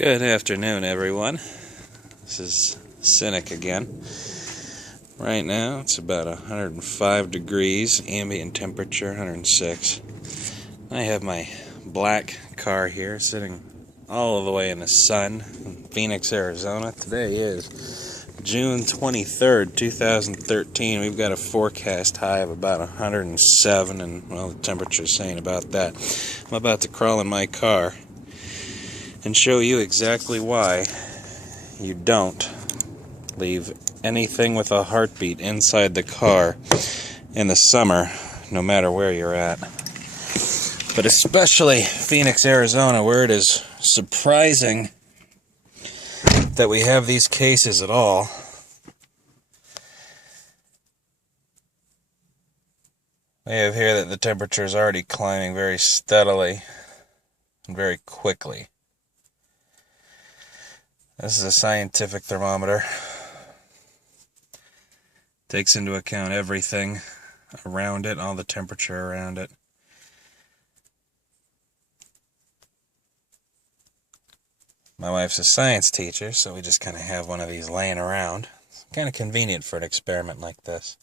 Good afternoon, everyone. This is Cynic again. Right now, it's about 105 degrees, ambient temperature 106. I have my black car here sitting all the way in the sun in Phoenix, Arizona. Today is June 23rd, 2013. We've got a forecast high of about 107, and, well, the temperature's saying about that. I'm about to crawl in my car and show you exactly why you don't leave anything with a heartbeat inside the car in the summer, no matter where you're at. But especially Phoenix, Arizona, where it is surprising that we have these cases at all. We have here that the temperature is already climbing very steadily and very quickly. This is a scientific thermometer. Takes into account everything around it, all the temperature around it. My wife's a science teacher, so we just kind of have one of these laying around. It's kind of convenient for an experiment like this.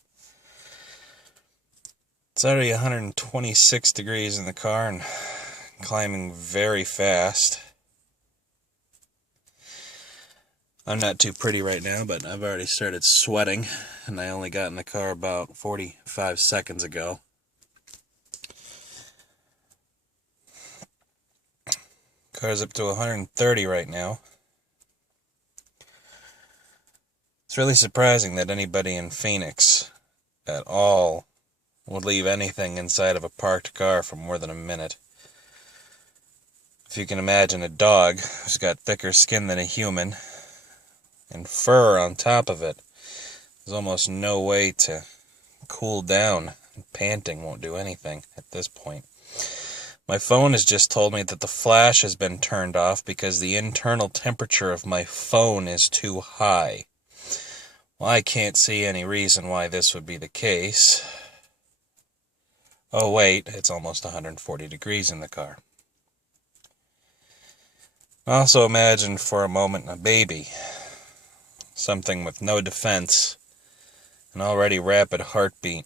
It's already 126 degrees in the car and climbing very fast. I'm not too pretty right now, but I've already started sweating, and I only got in the car about 45 seconds ago. Car's up to 130 right now. It's really surprising that anybody in Phoenix at all would leave anything inside of a parked car for more than a minute. If you can imagine a dog who's got thicker skin than a human, and fur on top of it, there's almost no way to cool down. Panting won't do anything at this point. My phone has just told me that the flash has been turned off because the internal temperature of my phone is too high. Well, I can't see any reason why this would be the case. Oh wait, it's almost 140 degrees in the car. Also imagine for a moment a baby. Something with no defense, an already rapid heartbeat.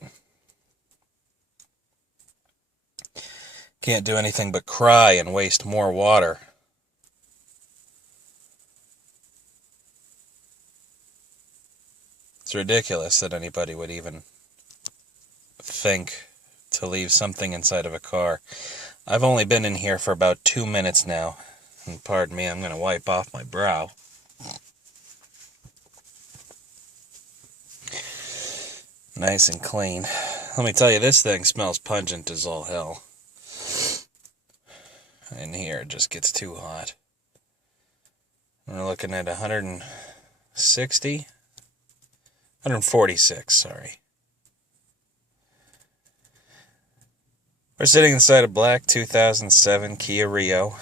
Can't do anything but cry and waste more water. It's ridiculous that anybody would even think to leave something inside of a car. I've only been in here for about 2 minutes now, and pardon me, I'm going to wipe off my brow. Nice and clean. Let me tell you, this thing smells pungent as all hell. In here, it just gets too hot. We're looking at 160? 146, sorry. We're sitting inside a black 2007 Kia Rio.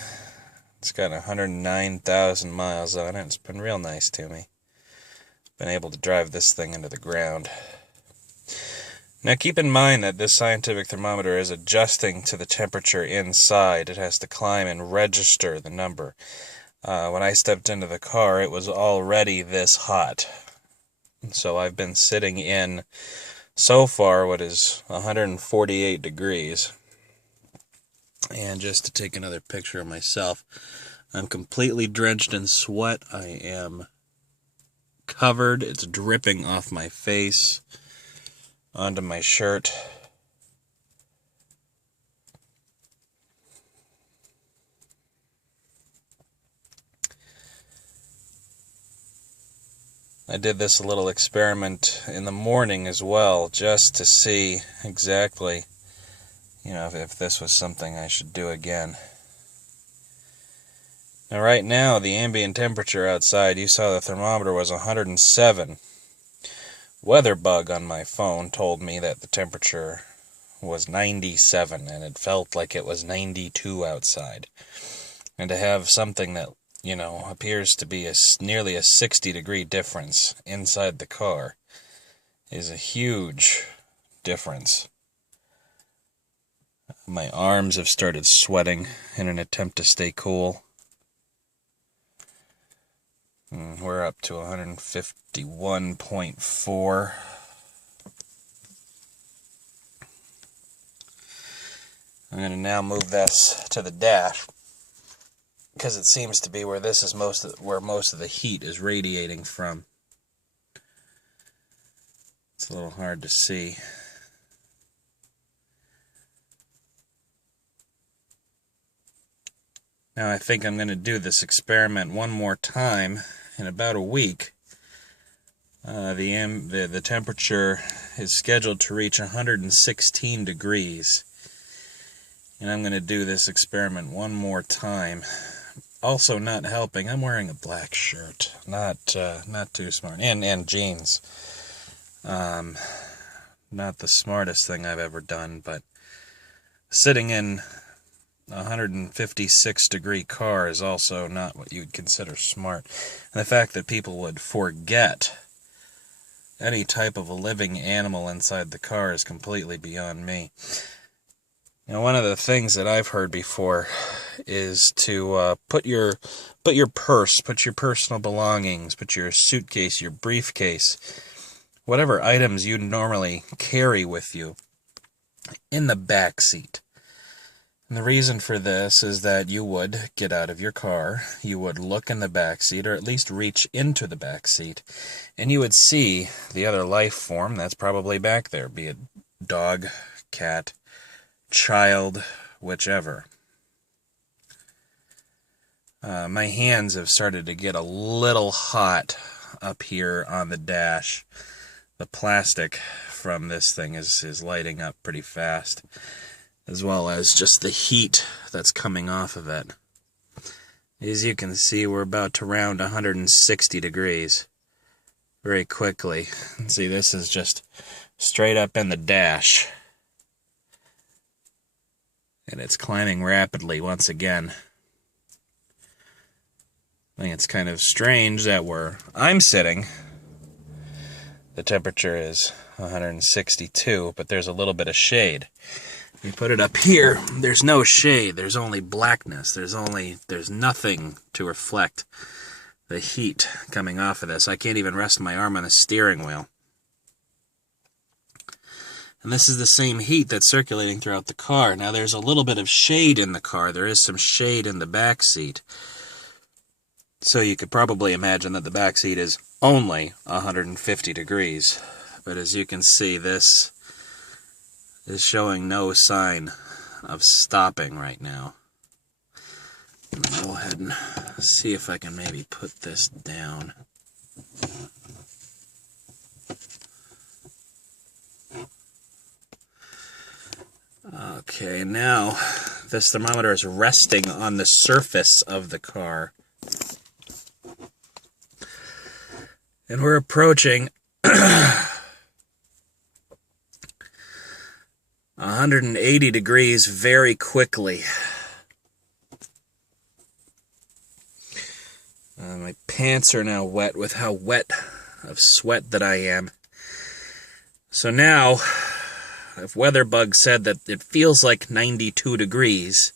It's got 109,000 miles on it. It's been real nice to me. Been able to drive this thing into the ground. Now keep in mind that this scientific thermometer is adjusting to the temperature inside. It has to climb and register the number. When I stepped into the car, it was already this hot. So I've been sitting in, so far, what is 148 degrees. And just to take another picture of myself, I'm completely drenched in sweat. I am covered. It's dripping off my face onto my shirt. I did this little experiment in the morning as well, just to see exactly, if this was something I should do again. Now right now, the ambient temperature outside, you saw the thermometer was 107. WeatherBug on my phone told me that the temperature was 97, and it felt like it was 92 outside. And to have something that, appears to be nearly a 60-degree difference inside the car is a huge difference. My arms have started sweating in an attempt to stay cool. We're up to 151.4. I'm going to now move this to the dash, because it seems to be where this is most of the heat is radiating from. It's a little hard to see. Now I think I'm going to do this experiment one more time in about a week. The temperature is scheduled to reach 116 degrees. And I'm going to do this experiment one more time. Also not helping, I'm wearing a black shirt. Not too smart. And jeans. Not the smartest thing I've ever done, but sitting in a 156 degree car is also not what you'd consider smart. And the fact that people would forget any type of a living animal inside the car is completely beyond me. Now, one of the things that I've heard before is to put your purse, put your personal belongings, put your suitcase, your briefcase, whatever items you normally carry with you, in the back seat. And the reason for this is that you would get out of your car, you would look in the back seat, or at least reach into the back seat, and you would see the other life form that's probably back there, be it dog, cat, child, whichever. My hands have started to get a little hot up here on the dash. The plastic from this thing is lighting up pretty fast, as well as just the heat that's coming off of it. As you can see, we're about to round 160 degrees very quickly. And see, this is just straight up in the dash. And it's climbing rapidly once again. I think it's kind of strange that where I'm sitting, the temperature is 162, but there's a little bit of shade. You put it up here, there's no shade, there's only blackness, there's nothing to reflect the heat coming off of this. I can't even rest my arm on the steering wheel. And this is the same heat that's circulating throughout the car. Now there's a little bit of shade in the car, there is some shade in the back seat. So you could probably imagine that the back seat is only 150 degrees. But as you can see, this is showing no sign of stopping right now. I'll go ahead and see if I can maybe put this down. Okay, now this thermometer is resting on the surface of the car. And we're approaching 180 degrees very quickly. My pants are now wet with how wet of sweat that I am. So now, if Weatherbug said that it feels like 92 degrees,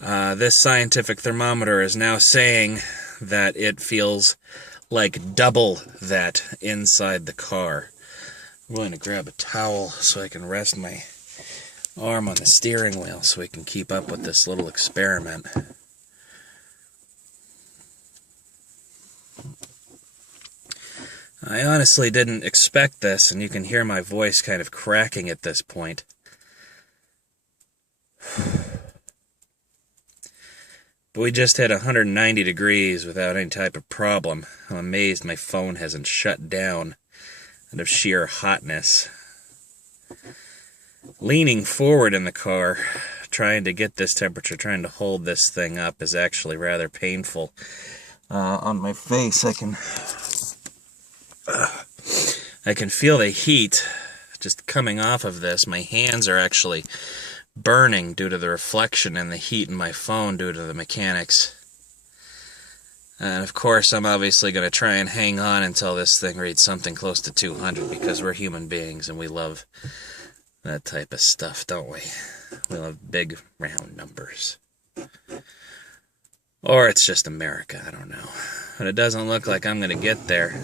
this scientific thermometer is now saying that it feels like double that inside the car. I'm going to grab a towel so I can rest my arm on the steering wheel so we can keep up with this little experiment. I honestly didn't expect this, and you can hear my voice kind of cracking at this point. But we just hit 190 degrees without any type of problem. I'm amazed my phone hasn't shut down out of sheer hotness. Leaning forward in the car, trying to get this temperature, trying to hold this thing up is actually rather painful. On my face, I can feel the heat just coming off of this. My hands are actually burning due to the reflection and the heat in my phone due to the mechanics. And of course, I'm obviously going to try and hang on until this thing reads something close to 200, because we're human beings and we love that type of stuff, don't we? We love big, round numbers. Or it's just America, I don't know. But it doesn't look like I'm going to get there.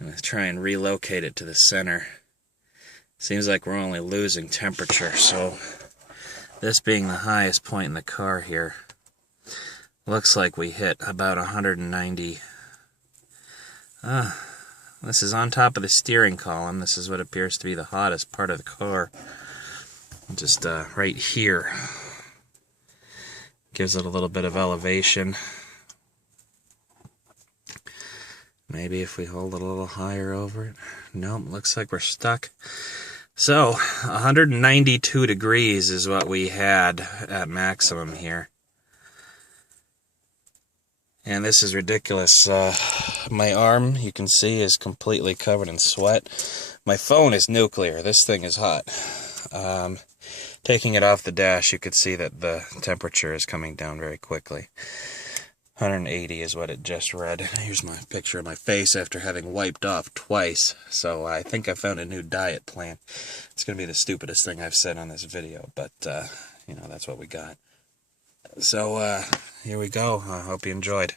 I'm going to try and relocate it to the center. Seems like we're only losing temperature, so this being the highest point in the car here, looks like we hit about 190. This is on top of the steering column. This is what appears to be the hottest part of the car. Just right here. Gives it a little bit of elevation. Maybe if we hold it a little higher over it. Nope, looks like we're stuck. So, 192 degrees is what we had at maximum here. And this is ridiculous. My arm, you can see, is completely covered in sweat. My phone is nuclear. This thing is hot. Taking it off the dash, you could see that the temperature is coming down very quickly. 180 is what it just read. Here's my picture of my face after having wiped off twice. So I think I found a new diet plan. It's going to be the stupidest thing I've said on this video, but, you know, that's what we got. So, here we go. I hope you enjoyed.